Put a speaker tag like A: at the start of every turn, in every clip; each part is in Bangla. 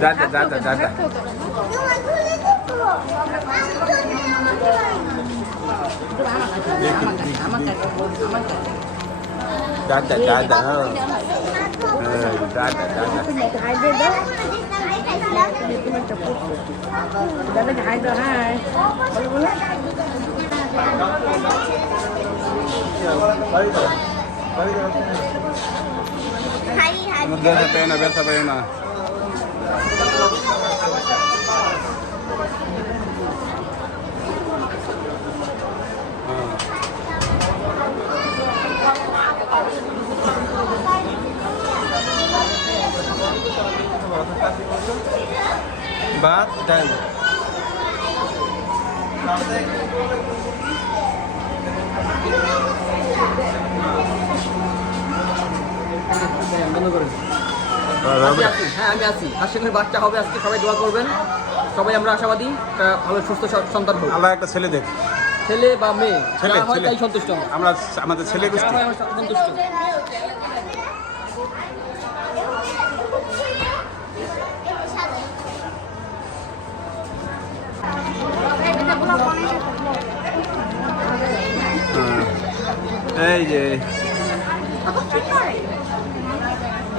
A: Zaten zaten zaten. Zaten zaten ha. Zaten zaten. Sunod na tayo? Na, Berta pa yun ah. ah.
B: Bat? Dan হ্যাঁ আমি আছি। হাসিনের বাচ্চা হবে আজকে সবাই দোয়া করবেন। সবাই আমরা আশাবাদী ভালো সুস্থ সন্তান হোক।
A: আল্লাহ একটা ছেলে দেখ।
B: ছেলে বা মেয়ে
A: ছেলে,
B: হয় তাই সন্তুষ্ট। আমরা
A: আমাদের ছেলে
B: যা
A: গোষ্ঠী।
B: সন্তুষ্ট।
A: এই যে।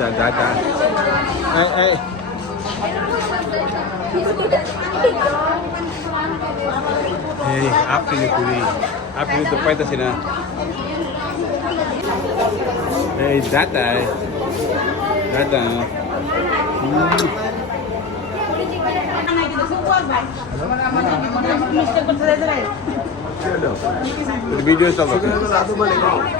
A: ada, nggak ada. Eh, eh. Hey, kuli. Api itu tepat tak sini. Nah? Hey, data, eh. data. Hmm. Video.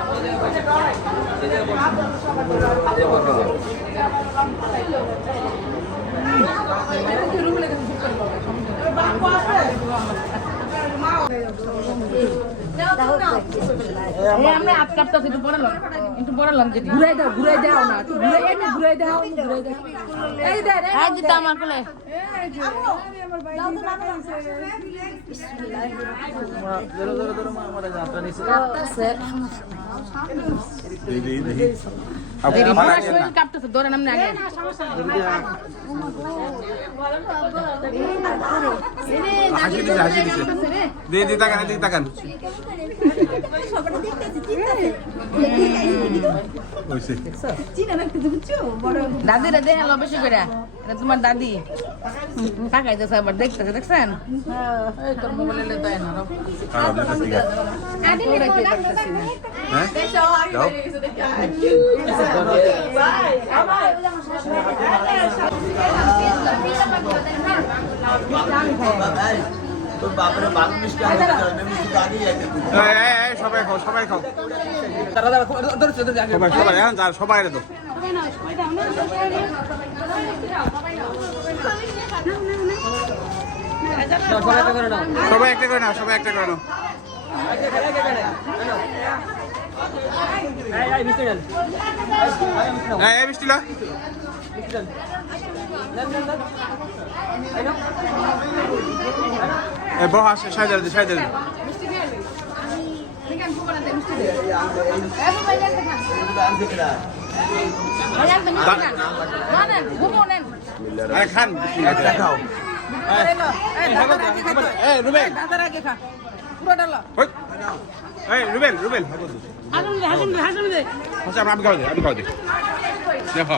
C: room লেগে আমি আপকে আপকে একটু পড়ালাম একটু পড়ালাম দাও ঘুরে
A: দাও না ঘুরে এনে ঘুরে দাও ঘুরে দাও এই
C: দে এই দাদিরা দেখাল বেশি করে এটা তোমার দাদি তাকাইতেছে আবার দেখতেছে দেখছেন
A: সবাই খাও সবাই খাও সবাই সবাই এখন সবাই তো
B: সবাই একটা করে নাও
A: সবাই একটা করে নাও হ্যাঁ বৃষ্টি লা বহাস সাইদার দে সাইদার দে মিষ্টি দিয়ে খান একটা খাও রুবেল রুবেল আমি খাওয়া দিই আমি খাওয়া দিই দেখো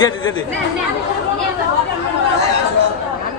A: যেতে যেতে।
C: আমি